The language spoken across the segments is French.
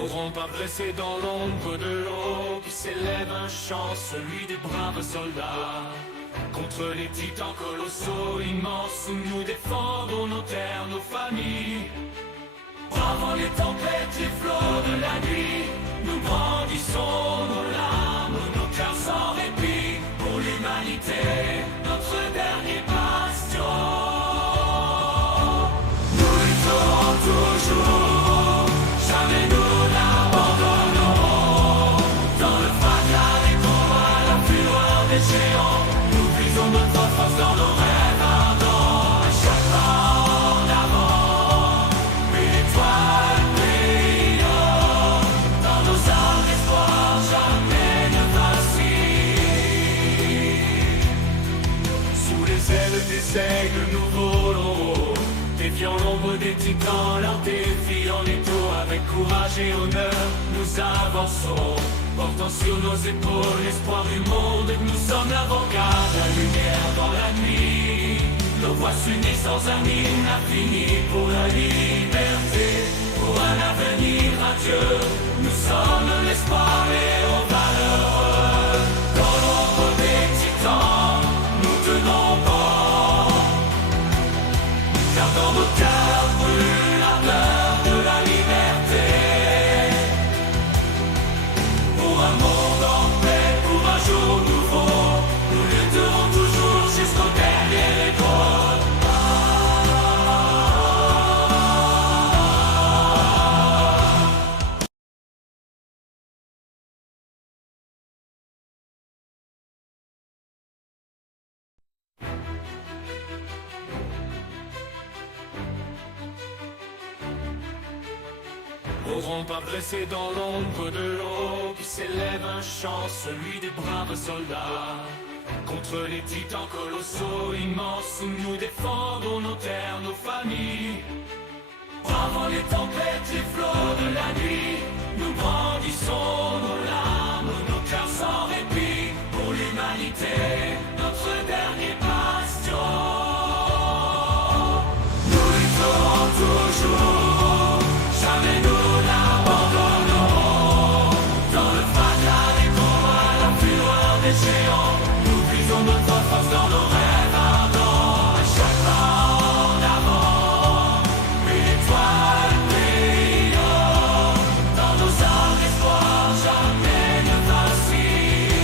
N'auront pas blessé dans l'ombre de l'eau, qui s'élève un chant, celui des braves soldats. Contre les titans colossaux, immenses, où nous défendons nos terres, nos familles. Bravant les tempêtes, les flots de la nuit, nous brandissons nos larmes, nos cœurs sans répit, pour l'humanité, notre dernier bastion. Nous lutterons toujours, jamais nous n'abandonnerons. Dans le fracas des combats, la fureur des géants, nous puisons notre force dans nos rêves ardents. À chaque pas en avant, une étoile brillant. Dans nos âmes d'espoir, jamais ne vacille. Sous les ailes des aigles, nous volons, défiant l'ombre des titans, leur défi en étau. Avec courage et honneur, nous avançons, portant sur nos épaules l'espoir du monde. Nous sommes l'avant-garde, la lumière dans la nuit. Nos voix s'unissent sans un hymne infini pour la liberté, pour un avenir radieux. Nous sommes l'espoir et aux valeureux. Dans l'ombre des titans, nous tenons bon, car dans nos cœurs brûle l'ardeur de la liberté. Pour un monde en paix, pour un jour nouveau, nous lutterons toujours jusqu'au dernier écho. N'auront pas blessé dans l'ombre de l'eau, qui s'élève un chant, celui des braves soldats. Contre les titans colossaux, immenses, où nous défendons nos terres, nos familles. Bravant les tempêtes, les flots de la nuit, nous brandissons nos larmes, nos cœurs sans répit, pour l'humanité, notre dernier bastion. Nous lutterons toujours, jamais nous n'abandonnerons. Dans le fracas des combats, la fureur des géants, nous puisons notre force dans nos rêves ardents. À chaque pas en avant, une étoile brillant. Dans nos âmes d'espoir, jamais ne vacille.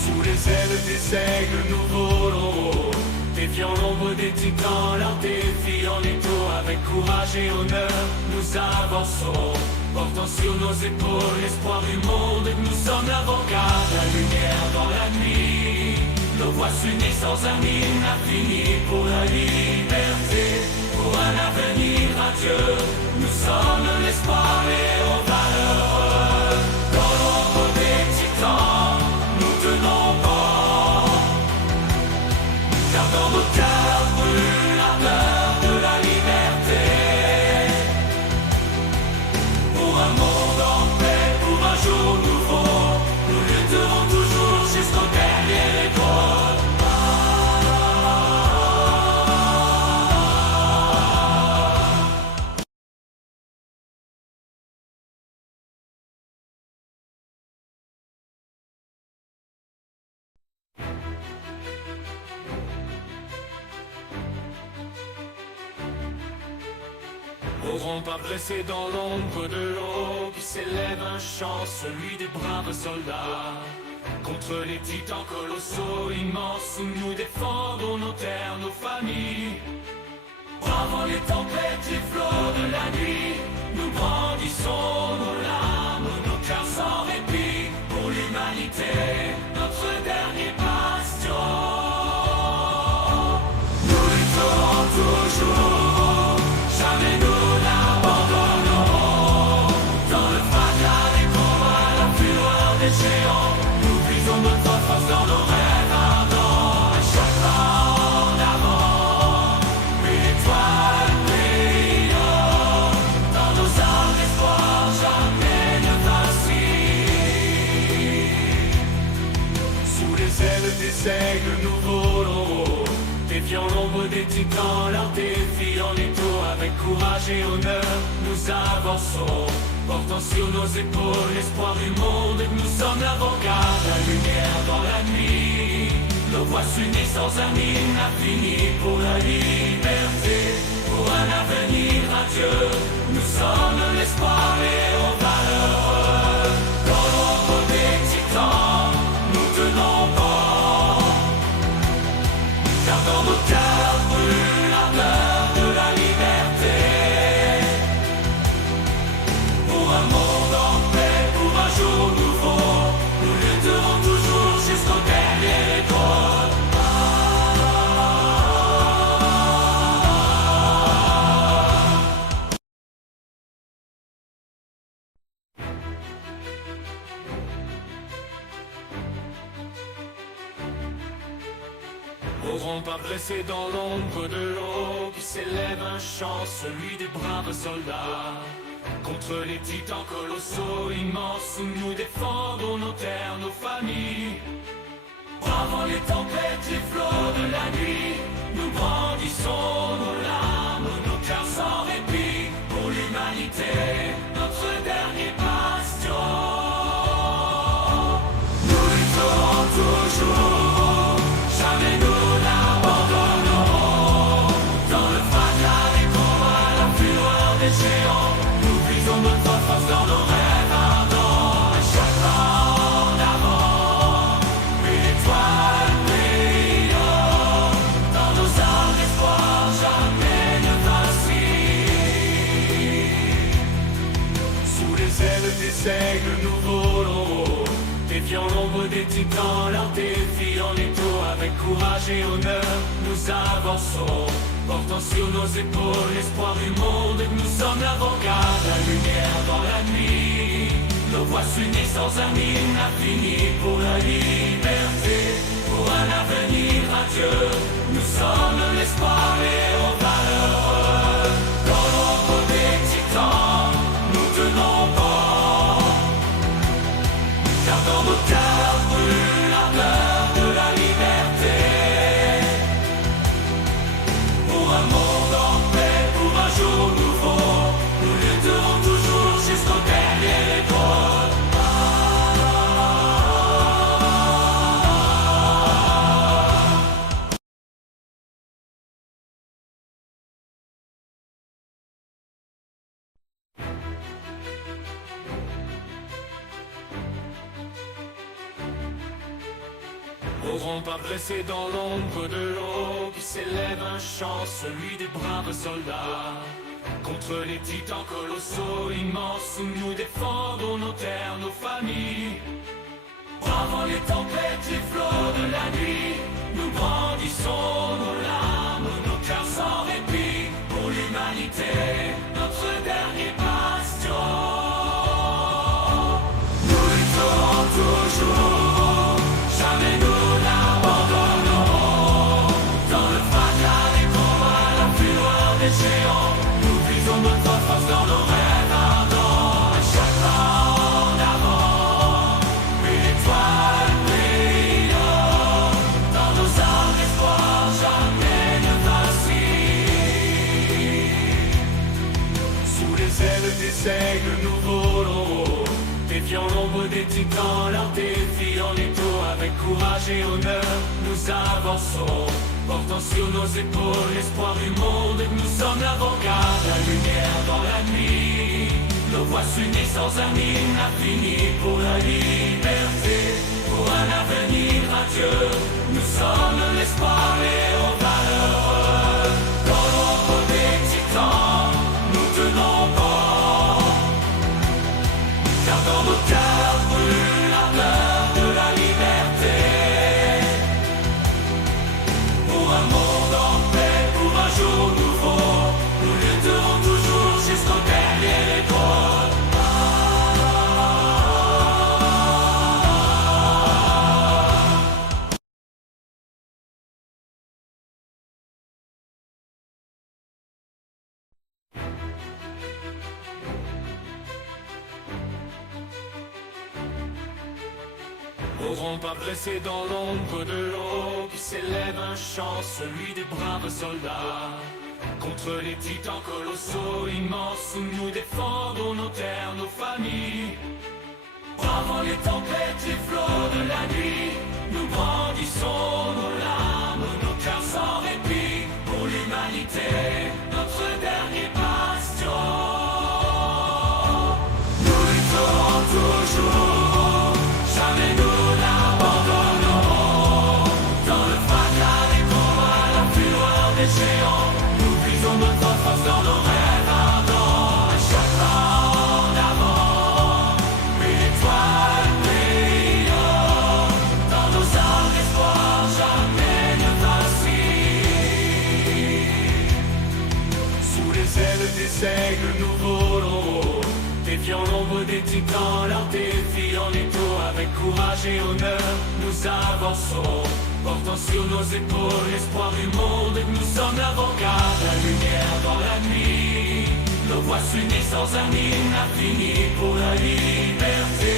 Sous les ailes des aigles, nous volons, défiant l'ombre des titans, leur défi en étau. Avec courage et honneur, nous avançons, portant sur nos épaules l'espoir du monde. Nous sommes l'avant-garde, la lumière dans la nuit. Nos voix s'unissent sans un hymne infini pour la liberté, pour un avenir radieux. Nous sommes l'espoir et aux valeureux. Dans l'ombre des titans, nous tenons bon, car dans nos cœurs brûle l'ardeur de la liberté. Pour un monde en paix, pour un jour nouveau, nous lutterons toujours jusqu'au dernier écho. N'auront pas blessé dans l'ombre de l'eau, qui s'élève un chant, celui des braves soldats. Contre les titans colossaux, immenses, où nous défendons nos terres, nos familles. Bravant les tempêtes, les flots de la nuit, nous brandissons nos larmes, nos cœurs sans répit, pour l'humanité, notre dernier bastion. Nous lutterons toujours, jamais nous n'abandonnerons. Dans le fracas des combats, la fureur des géants, nous puisons notre force dans nos rêves ardents. À chaque pas en avant, une étoile brillant. Dans nos âmes d'espoir, jamais ne vacille. Sous les ailes des aigles, nous volons, défiant l'ombre des titans, leurs défis en étau, avec courage et honneur, nous avançons, portant sur nos épaules l'espoir du monde, et nous sommes l'avocat, la lumière dans la nuit. Nos voix s'unissent sans un hymne infini pour la liberté, pour un avenir radieux. Nous sommes l'espoir et on va heureux. Dans l'ombre des titans, nous tenons bon, car dans nos cœurs brûle l'ardeur de la liberté. Pour un monde en paix, pour un jour nouveau, nous lutterons toujours jusqu'au dernier étoile. N'auront pas blessé dans l'ombre de l'eau, qui s'élève un chant, celui des braves soldats. Contre les titans colossaux, immenses, où nous défendons nos terres, nos familles. Bravant les tempêtes, les flots de la nuit, nous brandissons nos larmes, nos cœurs sans répit, pour l'humanité, notre dernier bastion. Nous lutterons toujours, jamais nous n'abandonnerons. Dans le fracas des combats, la fureur des géants, nous brisons notre force dans nos rêves ardents. À chaque pas en avant, une étoile brille. Dans nos armes d'espoir, jamais ne vacille. Sous les ailes des aigles, nous volons, défiant l'ombre des titans, leurs défis en étau, avec courage et honneur, nous avançons, portant sur nos épaules l'espoir du monde, et nous sommes l'avocat, la lumière dans la nuit. Nos voix s'unissent sans un hymne infini pour la liberté, pour un avenir radieux. Nous sommes l'espoir et on va heureux. Dans l'ombre des titans, nous tenons bon, car dans nos cœurs brûle l'ardeur de la liberté. Pour un monde en paix, pour un jour nouveau, nous lutterons toujours jusqu'au dernier étoile. N'auront pas blessé dans l'ombre de l'eau, qui s'élève un chant, celui des braves soldats. Contre les titans colossaux, immenses, où nous défendons nos terres, nos familles. Bravant les tempêtes, les flots de la nuit, nous brandissons nos larmes, nos cœurs sans répit, pour l'humanité, notre dernier bastion. Nous lutterons toujours, jamais nous n'abandonnerons. Dans le fracas des combats, la fureur des géants, nous brisons notre force dans nos rêves ardents. À chaque pas en avant, une étoile brille. Dans nos armes d'espoir, jamais ne vacille. Sous les ailes des aigles, nous volons, défiant l'ombre des titans, leurs défis en étau, avec courage et honneur, nous avançons, portant sur nos épaules l'espoir du monde, et nous sommes l'avocat, la lumière dans la nuit. Nos voix s'unissent sans un hymne infini pour la liberté, pour un avenir radieux. Nous sommes l'espoir et on va heureux. Dans l'ombre des titans, nous tenons bon, car dans nos cœurs brûle l'ardeur de la liberté. Pour un monde en paix, pour un jour nouveau, nous lutterons toujours jusqu'au dernier étoile. N'auront pas blessé dans l'ombre de l'eau, qui s'élève un chant, celui des braves soldats. Contre les titans colossaux immenses, où nous défendons nos terres, nos familles. Bravant les tempêtes, les flots de la nuit, nous brandissons nos larmes, nos cœurs sans répit. Pour l'humanité, notre dernier bastion. Nous lutterons toujours, jamais nous n'abandonnerons. Dans le fracas des combats, la fureur des géants, nous puisons notre force dans nos rêves ardents. À chaque pas en avant, une étoile brille. Dans nos âmes l'espoir jamais ne vacille. Sous les ailes des aigles nous volons, défiant l'ombre des titans, leur défi en étau. Avec courage et honneur, nous avançons, portant sur nos épaules l'espoir du monde. Nous sommes l'avant-garde, la lumière dans la nuit. Nos voix s'unissent sans un hymne infini pour la liberté,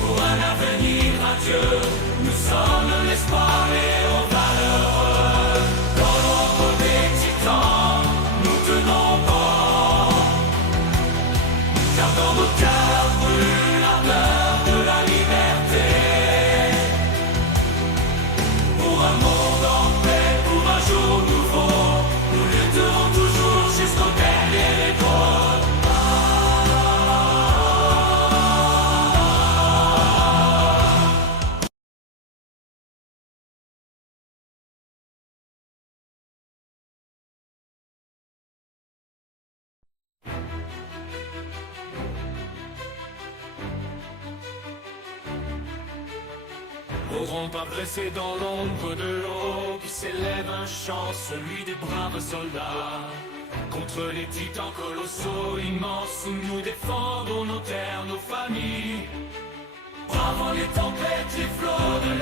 pour un avenir radieux. Nous sommes l'espoir et aux valeureux. Dans l'ombre des titans, nous tenons bon, car dans nos cœurs brûle l'ardeur de la liberté. Pour un monde en paix, pour un jour nouveau, nous lutterons toujours jusqu'au dernier écho. N'auront pas blessé dans l'ombre de l'eau, qui s'élève un chant, celui des braves soldats. Contre les titans colossaux immenses, où nous défendons nos terres, nos familles. Bravant les tempêtes, les flots de